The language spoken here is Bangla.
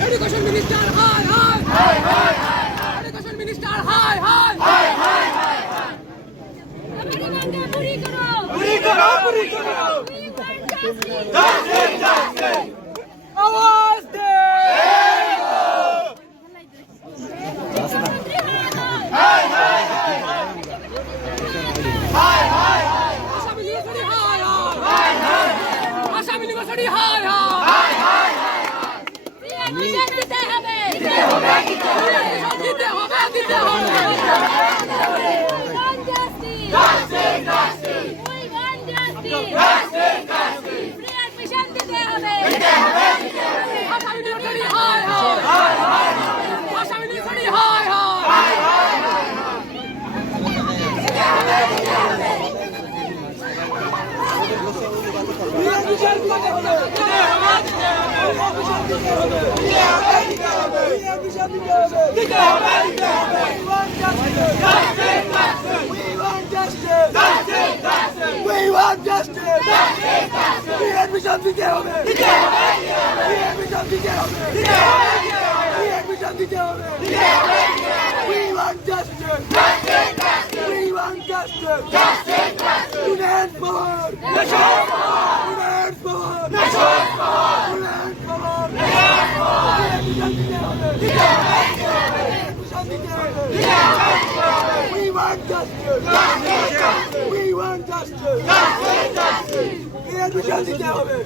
Education Minister, hi, hi. Education Minister, hi, hi. आवाज दे। Assam university, hi hi. We want justice. Admission দিতে হবে। Admission দিতে হবে। Admission দিতে হবে। We want justice. We want justice. Student power. Student power. Student power. Admission দিতে হবে। Admission দিতে হবে। We want justice. We want justice. Admission দিতে হবে।